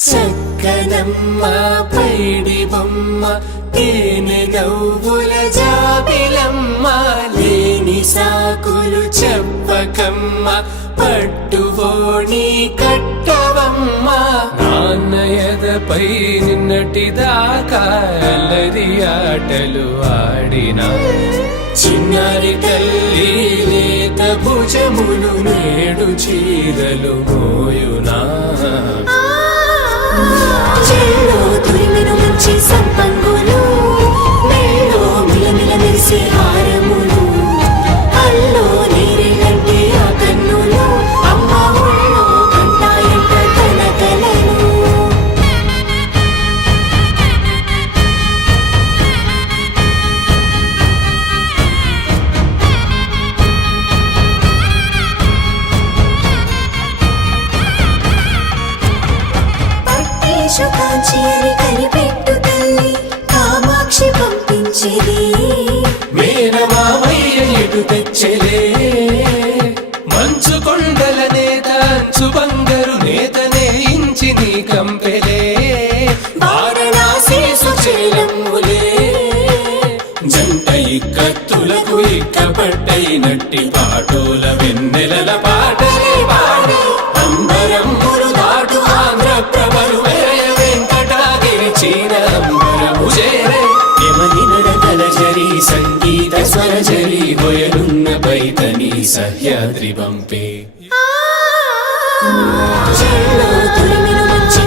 చక్కనమ్మ పైడి బొమ్మ తేనె నవ్వుల జాబిలమ్మ లేని సాకులు చెప్పకమ్మ పట్టువోణి కట్టవమ్మ నాన్నయదపై నిన్నటిదాకా అల్లరి ఆటలు ఆడినా చిన్నారి తల్లి లేత భుజములు నేడు చీరలు మోయునా చెల్లో తురిమెను మంచి సంపంగులు మెల్లో మిలమిల మెరిసే హారములు అల్లో నీరెళ్ళంటే ఆ కన్నులు అమ్మ ఒళ్ళో కంటాయంట తన కలను కాంచి అని కనిపెట్టు తల్లి కామాక్షి పంపించేది మేనమామయ్య ఎటు తెచ్చలే మంచు కొండల నేత అంచు బంగారు నేతనే ఇంచి నీ కంపెలే వారణాసి సుచేలమ్ములే జంట ఇక్కత్తులకు ఇక్కపట్టైనట్టి పాటోల వెన్నెలల పాటలే పాడే అంబరమ్ములు దాటు ఆంధ్ర ప్రభలు సంగీత స్వరజరి హొయలున్న పైతని సహ్యాద్రి పంపే చెల్లో తురిమెను మంచి